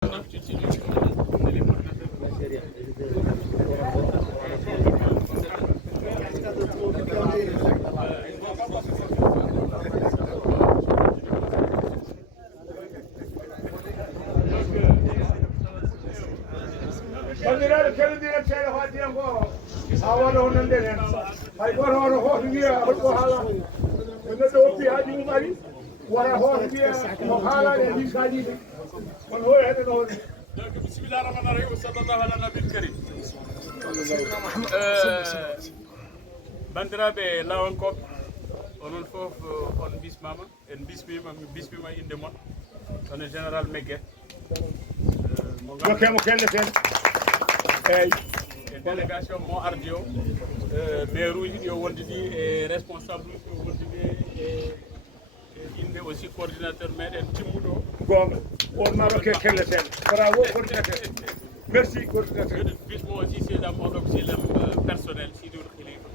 bandiraɓe kelodiren ceeɗa ha diyan goo ha waɗa o nanden hen hay goto hoto hoto wiya holko haala so neɗɗo oppi haaji mum ari wona hoto wiya mo haalani e ɗin kajiɗe kono hoy heɗen o donc bisimillahi rahmani rahim sallallahu ala nabil karim bandiraɓe lawankoɓe onon foof on bismama en bismima inde moon kono général Meguet mo kelleten eyyi e délégation mo ardi o maire uji ɗi o wondini e responsable uji o wondini e inde aussi coordinateur meɗen timmuɗo gonga on maroke kelleten bravo coordinateur merci coordinateur bismo aussi seeɗam oɗo seeɗam personnel Sidiwul Khalifa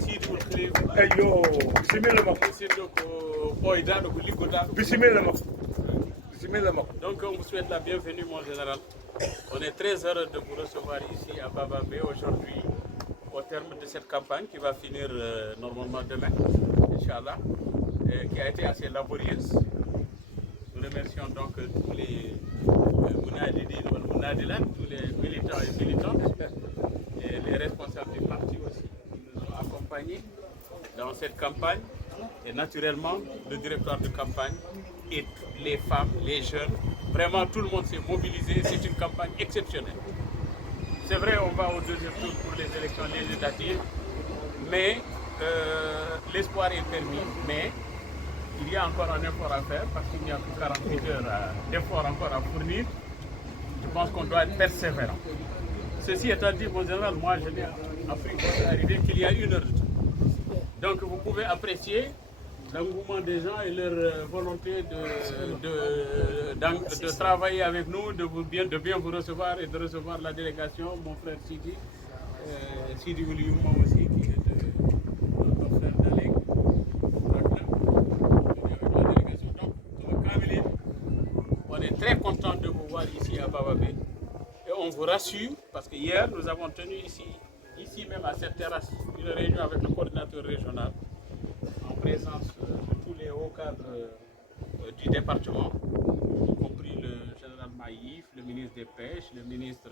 Sidiwul Khalifa eyyo bisimilla makko musidɗo ko ɓoydaɗo ko liggodaɗo bisimilla makko donc on vous souhaite la bienvenue mon général. On est très heureux de vous recevoir ici à Bababé aujourd'hui au terme de cette campagne qui va finir normalement demain, Inch'Allah, qui a été assez laborieuse. Nous remercions donc tous les Mounadilan, tous les militants et militantes et les responsables du parti aussi qui nous ont accompagnés dans cette campagne et naturellement le directeur de campagne et les femmes, les jeunes. Vraiment, tout le monde s'est mobilisé. C'est une campagne exceptionnelle. C'est vrai, on va au deuxième tour pour les élections législatives, mais l'espoir est permis. Mais il y a encore un effort à faire parce qu'il y a plus 48 heures d'effort encore à fournir. Je pense qu'on doit être persévérant. Ceci étant dit, mon général, moi je n'ai appris votre arrivée qu'il y a 1 heure de temps. Donc vous pouvez apprécier l'engouement des gens et leur volonté de travailler avec nous, de bien vous recevoir et de recevoir la délégation, mon frère Sidi, Sidi Williuma aussi, qui est notre frère d'Alec. Donc, on est très content de vous voir ici à Bababé. Et on vous rassure, parce que hier, nous avons tenu ici même à cette terrasse, une réunion avec le coordinateur régional, en présence de tous les hauts cadres du département, y compris le général Maïf, le ministre des Pêches, le ministre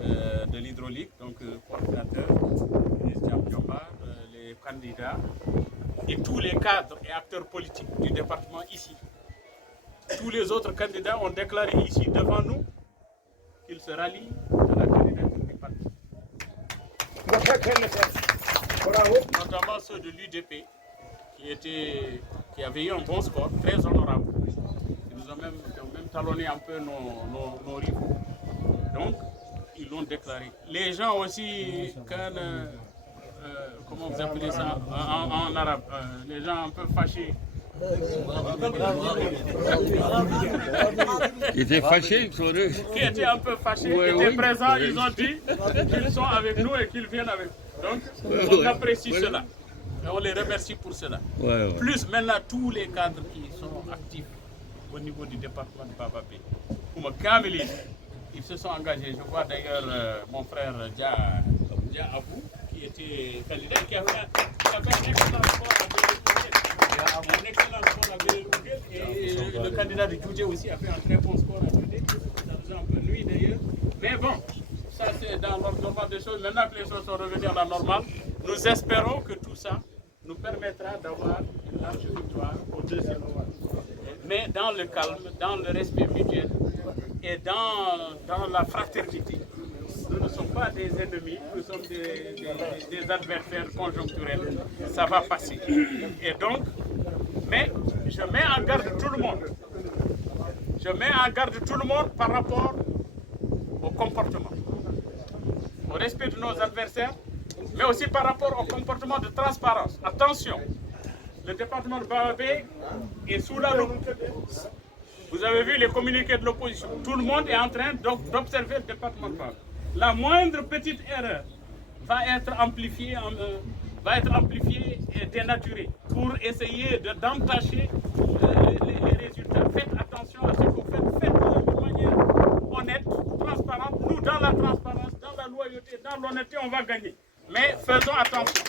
de l'Hydraulique, donc coordinateur, le ministre Diambiombar, les candidats, et tous les cadres et acteurs politiques du département ici. Tous les autres candidats ont déclaré ici devant nous qu'ils se rallient à la candidature du parti. Notamment ceux de l'UDP, qui avait eu un bon score, très honorable. Ils nous ont même talonné un peu nos rivaux. Donc, ils l'ont déclaré. Les gens aussi, comment vous appelez ça en arabe, les gens un peu fâchés. Ils étaient fâchés, qui étaient un peu fâchés, étaient présents, ils ont dit qu'ils sont avec nous et qu'ils viennent avec nous. Donc, on apprécie cela. Et on les remercie pour cela. Plus maintenant tous les cadres qui sont actifs au niveau du département de Bababé. Ils se sont engagés. Je vois d'ailleurs mon frère Dia Abou, qui était candidat, qui avait un excellent score à et le candidat de Djoudjé aussi a fait un très bon score à Djoudjé. Ça nous a un peu nuit d'ailleurs. Mais bon, ça c'est dans l'ordre normal des choses. Maintenant que les choses sont revenues à la normale, nous espérons que tout ça nous permettra d'avoir une large victoire au deuxième tour. Mais dans le calme, dans le respect mutuel et dans la fraternité. Nous ne sommes pas des ennemis, nous sommes des adversaires conjoncturels. Ça va passer. Et donc, mais je mets en garde tout le monde. Je mets en garde tout le monde par rapport au comportement, au respect de nos adversaires, mais aussi par rapport au comportement de transparence. Attention, le département de Bababé est sous la loupe. Vous avez vu les communiqués de l'opposition. Tout le monde est en train d'observer le département de Bababé. La moindre petite erreur va être amplifiée et dénaturée pour essayer d'entacher les résultats. Faites attention à ce que vous faites. Faites-le de manière dans l'honnêteté, on va gagner. Mais faisons attention.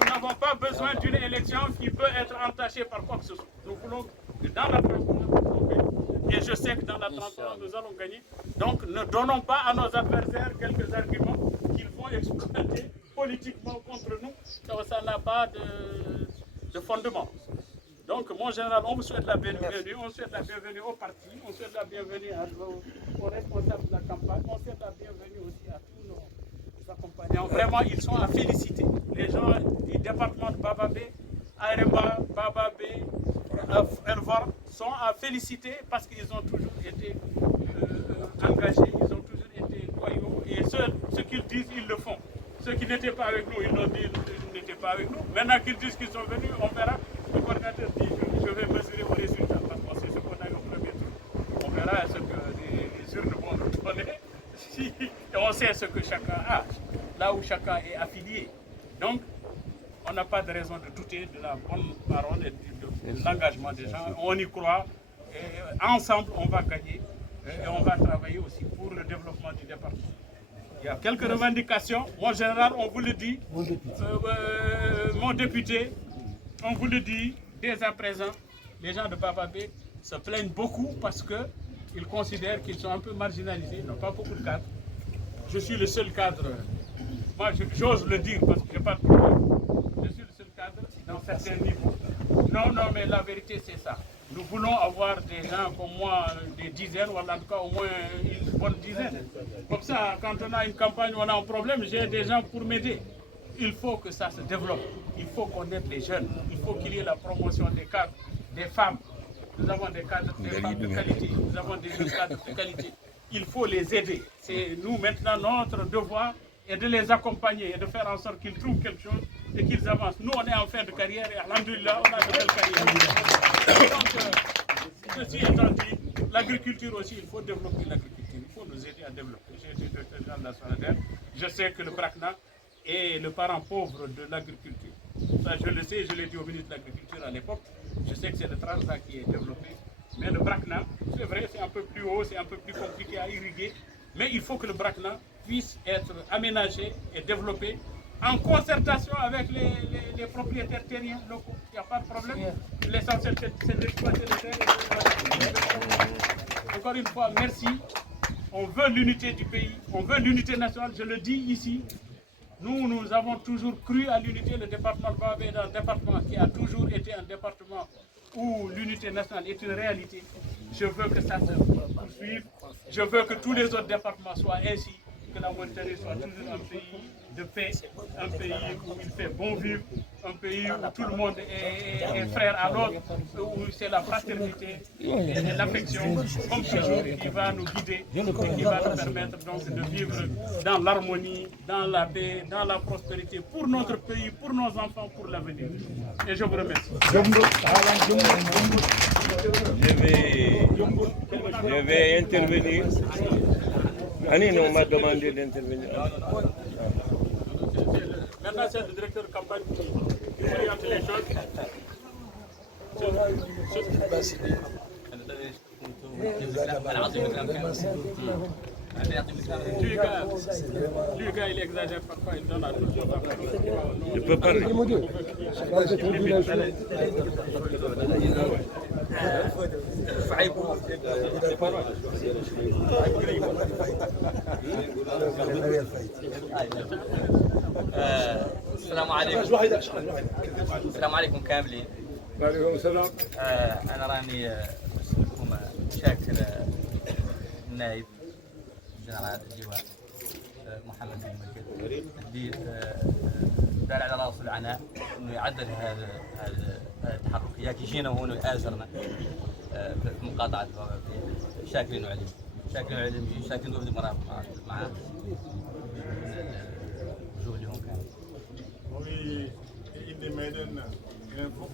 Nous n'avons pas besoin d'une élection qui peut être entachée par quoi que ce soit. Nous voulons que dans la transparence, nous allons gagner. Et je sais que dans la transparence, nous allons gagner. Donc ne donnons pas à nos adversaires quelques arguments qu'ils vont exploiter politiquement contre nous. Ça n'a pas de fondement. Donc, mon général, on vous souhaite la bienvenue, on souhaite la bienvenue au parti, on souhaite la bienvenue aux responsables de la campagne, on souhaite la bienvenue aussi à tous nos accompagnants. Vraiment, ils sont à féliciter. Les gens du département de Bababé, Aremba, Bababé, Elvar sont à féliciter parce qu'ils ont toujours été engagés, ils ont toujours été loyaux et ce qu'ils disent, ils le font. Ceux qui n'étaient pas avec nous, ils l'ont dit, ils n'étaient pas avec nous. Maintenant qu'ils disent qu'ils sont venus, on verra. Le coordinateur dit, je vais mesurer vos résultats parce qu'on sait ce qu'on a eu au premier tour. On verra ce que les urnes vont nous donner. Et on sait ce que chacun a, là où chacun est affilié. Donc, on n'a pas de raison de douter de la bonne parole et de l'engagement des gens. On y croit. Et ensemble, on va gagner. Et on va travailler aussi pour le développement du département. Il y a quelques revendications. Mon général, on vous le dit. Mon député, on vous le dit dès à présent. Les gens de Bababé se plaignent beaucoup parce qu'ils considèrent qu'ils sont un peu marginalisés. Ils n'ont pas beaucoup de cadres. Je suis le seul cadre. Moi, j'ose le dire parce que je n'ai pas de problème. Je suis le seul cadre dans certains niveaux. Non, mais la vérité, c'est ça. Nous voulons avoir des gens comme moi, des dizaines, ou en tout cas au moins une bonne dizaine. Comme ça, quand on a une campagne, on a un problème, j'ai des gens pour m'aider. Il faut que ça se développe. Il faut qu'on aide les jeunes. Il faut qu'il y ait la promotion des cadres, des femmes. Nous avons des cadres, des femmes de qualité. Nous avons des jeunes cadres de qualité. Il faut les aider. C'est nous maintenant, notre devoir est de les accompagner et de faire en sorte qu'ils trouvent quelque chose et qu'ils avancent. Nous, on est en fin de carrière et alhamdoulilah, on a de belles carrières. Donc, ceci étant dit, l'agriculture aussi, il faut développer l'agriculture. Il faut nous aider à développer. J'ai été directeur de la Sonader. Je sais que le BRACNA est le parent pauvre de l'agriculture. Ça, je le sais, je l'ai dit au ministre de l'Agriculture à l'époque. Je sais que c'est le Transat qui est développé. Mais le BRACNA, c'est vrai, c'est un peu plus haut, c'est un peu plus compliqué à irriguer. Mais il faut que le BRACNA puisse être aménagé et développé en concertation avec les propriétaires terriens locaux. Il n'y a pas de problème. L'essentiel, c'est d'exploiter les terres. Encore une fois, merci. On veut l'unité du pays, on veut l'unité nationale, je le dis ici. Nous avons toujours cru à l'unité. Le département de Bababé est un département qui a toujours été un département où l'unité nationale est une réalité. Je veux que ça se poursuive. Je veux que tous les autres départements soient ainsi, que la Mauritanie soit toujours un pays de paix, un pays où il fait bon vivre, un pays où tout le monde est frère à l'autre, où c'est la fraternité et l'affection, comme toujours, qui va nous guider et qui va nous permettre donc de vivre dans l'harmonie, dans la paix, dans la prospérité pour notre pays, pour nos enfants, pour l'avenir. Et je vous remercie. Je vais intervenir. Annie, on m'a demandé d'intervenir. Maintenant, c'est le directeur de campagne qui oriente les choses. Lui, gars, il exagère parfois, il donne à tout le monde. Je peux parler. السلام عليكم. السلام عليكم كاملين. وعليكم السلام. انا راني لكم شاكر النائب جنرال اللواء محمد بن مجد اللي دار على راسه العناء انه يعدل هذا التحركيات يجينا هون ويآزرنا في مقاطعه بابابي. شاكرين عليه شاكرين ولد معاه وجوه لهم كان Oui, inde meɗen enen fof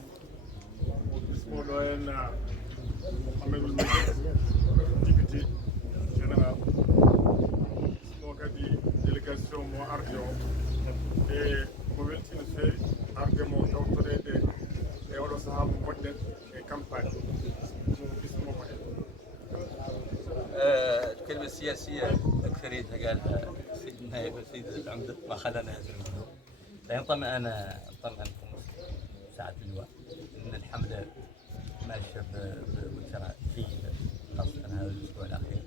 bismoɗo en Amadou Madick député général bismo kadi délégation mo arde o e mo weltino feewi arde mo tawtorede e oɗo saaha mo gonɗen e campagne bismomo en الكلمة السياسية أكثريتها قالها سيدنا نهاية سيد العمدة ما خلانا هذا الموضوع. لا طمأنكم ساعة اللواء إن الحملة ماشية بوتيرة جيدة خاصة هذا الأسبوع الأخير.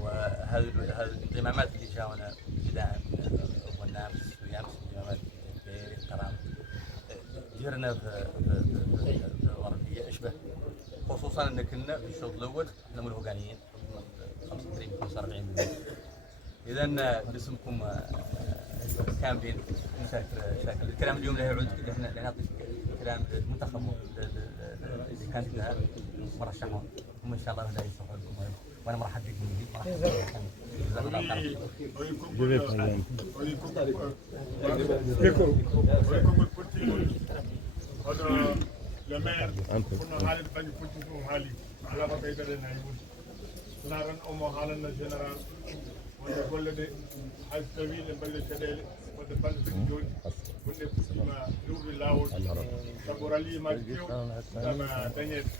وهذه الانضمامات اللي جاونا ابتداء من أول أمس ويامس انضمامات كرامة ديرنا في الغربية أشبه، خصوصا أن كنا في الشوط الأول احنا مرهقانين 45%. إذا باسمكم كاملين شاكر الكلام اليوم لا يعود احنا نعطي كلام المنتخب اللي كان لها مرشحون هم ان شاء الله لا يصفوا لكم وانا مرحب بكم. le maire pour no haalin bañi politique mum haali ala ko ɓeydere nayi woni sona tan omo haalanno général wonde golle ɗe hay so tawi ɗe mbaɗi caɗele wadde balɗe tati joni wonde puɗɗima lewrude lawol sabu rallimaji kewɗi tama dañede